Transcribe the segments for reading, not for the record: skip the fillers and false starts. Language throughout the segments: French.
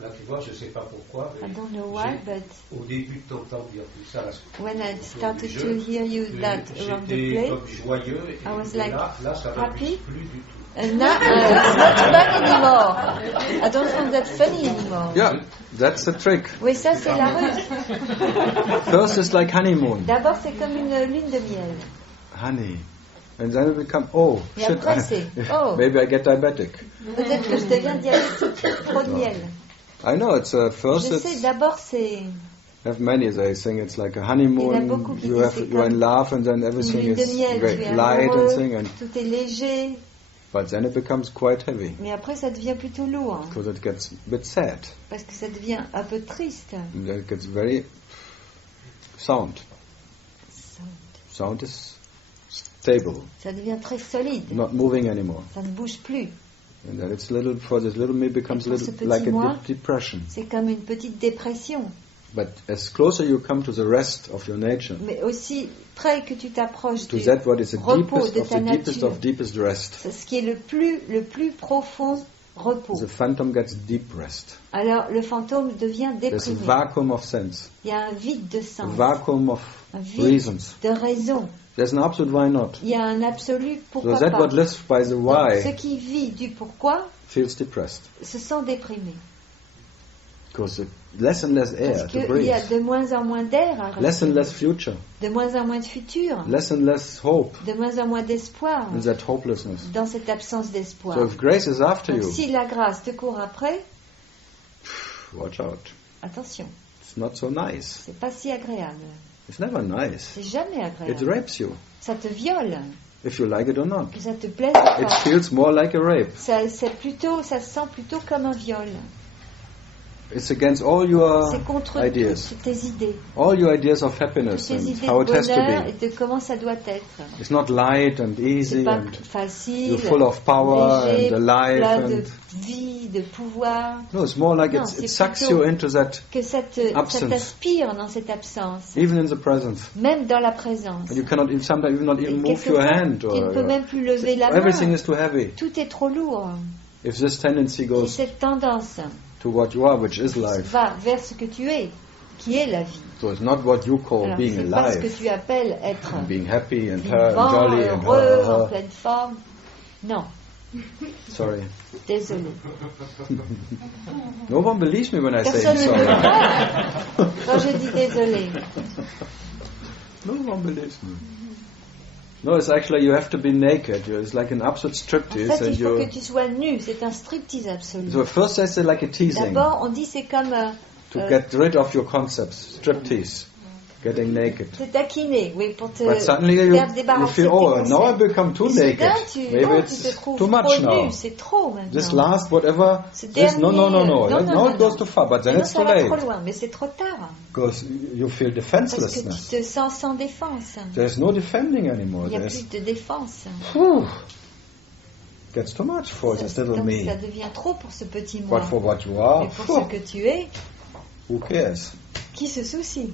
Là, tu vois, je ne sais pas pourquoi. I don't know why, but au début de t'entendre dire tout ça, when I started to hear you that around the j'étais play, comme joyeux, et I was là, like ça ne happy. plus du tout. And now it's not fun anymore. I don't find that funny anymore. Yeah, that's the trick. Oui, ça c'est la ruse. First it's like honeymoon. D'abord c'est comme une lune de miel. Honey. And then it becomes, oh, Et shit, après c'est, oh, maybe I get diabetic. peut-être que je deviens diabétique. Trop de miel. I know, it's first Je sais, it's... d'abord c'est have many, they think it's like a Il y en a honeymoon, beaucoup qui you're disent in love and then une everything lune de is miel, tu very es light and amoureux, thing, and, tout est léger. but then it becomes quite heavy, Mais après ça devient plutôt lourd. because it gets a bit sad, Parce que ça devient un peu triste. and then it gets very sound. Sound is stable, Ça devient très solide. not moving anymore. Ça ne bouge plus. And then it's little, for this little me becomes Et pour ce little, like a moi, depression. C'est comme une petite dépression. But as closer you come to the rest of your nature, Mais aussi près que tu t'approches to du that what is the repos deepest de of ta the deepest nature, of deepest rest, c'est ce qui est le plus profond repos. the phantom gets deep rest. Alors le fantôme devient There's a déprimé. vacuum of sense, Il y a un vide de a sens, vacuum of un vide reasons. de raison. There's an absolute why not. Il y a un absolu So pourquoi that pas. what lives by the Donc, ce why qui vit du pourquoi feels depressed. se sent déprimé. Because less and less air Parce to qu'il y a breathe, de moins en moins d'air à less and respirer, less future, de moins en moins de futur, less and less hope de moins en moins d'espoir in that hopelessness. dans cette absence d'espoir. So if grace is after Donc you, si la grâce te court après, watch out. attention, It's not so nice. c'est pas si agréable. It's never nice. C'est jamais It agréable. rapes you, Ça te viole, if you like it or not. que ça te plaise ou It pas. feels more like a rape. Ça se sent plutôt comme un viol. It's against all your C'est contre ideas, toutes tes idées, all your ideas of toutes happiness tes and idées how de it has to bonheur et be. de comment ça doit être. It's not light and C'est easy pas and facile, you're full of power léger, and alive plein de and vie, de pouvoir. no, it's more like Non, it c'est sucks plutôt you into that, Que ça Absence. t'aspire dans cette absence, even in the presence. même dans la présence. And you cannot even, sometimes even not Et even move your quelquefois, hand tu ne peux or même plus lever la everything main. is too heavy. Tout est trop lourd. If this tendency Et goes cette tendance to what you are, which is life, va vers ce que tu es, qui est la vie. so it's not what you call Alors, being c'est pas ce que alive, tu appelles être being happy and her and vivant, jolly and heureux, en her. pleine forme. Non, Sorry. désolé. No one believes me when I say Personne ne me sorry. croit quand je dis désolé. No one believes me. No, it's actually you have to be naked. It's like an absolute En striptease, fait, and il faut que you. tu sois nu. C'est un striptease absolu. So first I say like a teasing D'abord, on dit c'est comme to get rid of your concepts, striptease, getting naked. te taquiner, oui, pour te But suddenly faire you débarrasser feel, de tes oh, now I concepts. become too Et soudain, naked. tu Maybe te it's trouves too much trop now. nu, c'est trop maintenant. This last whatever. Ce This, no, dernier, no, it goes too far. But then non, it's ça too va trop late loin, mais c'est trop tard. because you feel Parce que tu defenselessness. te sens sans défense. There's no defending anymore. Il n'y a There's plus de défense. whew, gets too much for this little Donc me. ça devient trop pour ce petit moi. But for what you are, Mais pour ce que tu es, who cares? qui se soucie?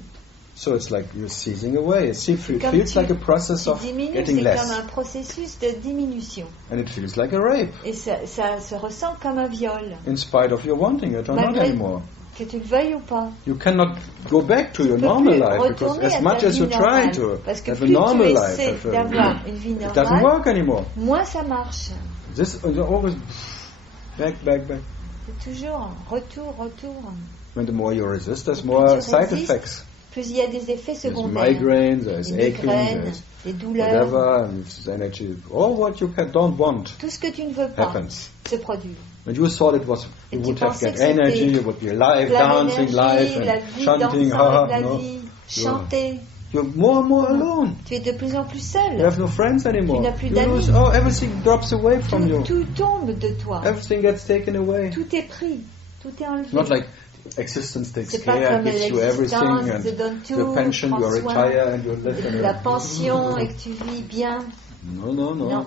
So it's like you're ceasing away. It Comme feels tu- like a process Tu of diminues, getting c'est comme less. un processus de diminution. And it feels like a rape, Et ça se ressent comme un viol, in spite of your wanting it or not Malgré- anymore. que tu le veuilles ou pas. You cannot go back to your Tu peux normal plus life because retourner as à much ta as you vie try normale. to Parce que have a plus normal tu life, essaies d'avoir une vie it doesn't normale, work anymore. moins ça marche. This you're always back. C'est toujours retour. When the more you resist, there's Plus more tu side résistes, effects. Plus il y a des effets There's secondaires. migraines, there's Des aching, migraines, there's des douleurs. whatever, and there's energy. All what you don't want Tout ce que tu ne veux pas happens. se produit. When you thought it was, Et you tu would have pensais get que c'était energy, you would be alive, Plein dancing d'énergie, live, la and vie, chanting, dansant avec la no. vie, chanter. You're more and more alone. Tu es de plus en plus You seul. have no friends anymore. Tu n'as plus You d'amis. lose, everything drops away from you. Tout tombe de toi. Everything gets taken away. Tout est pris. Tout est enlevé. Not like existence takes C'est pas care, comme gives you everything, l'existence te and donne tout, your pension, prends you soin retire, and you live in de la a... pension et que tu vis bien. No. Non.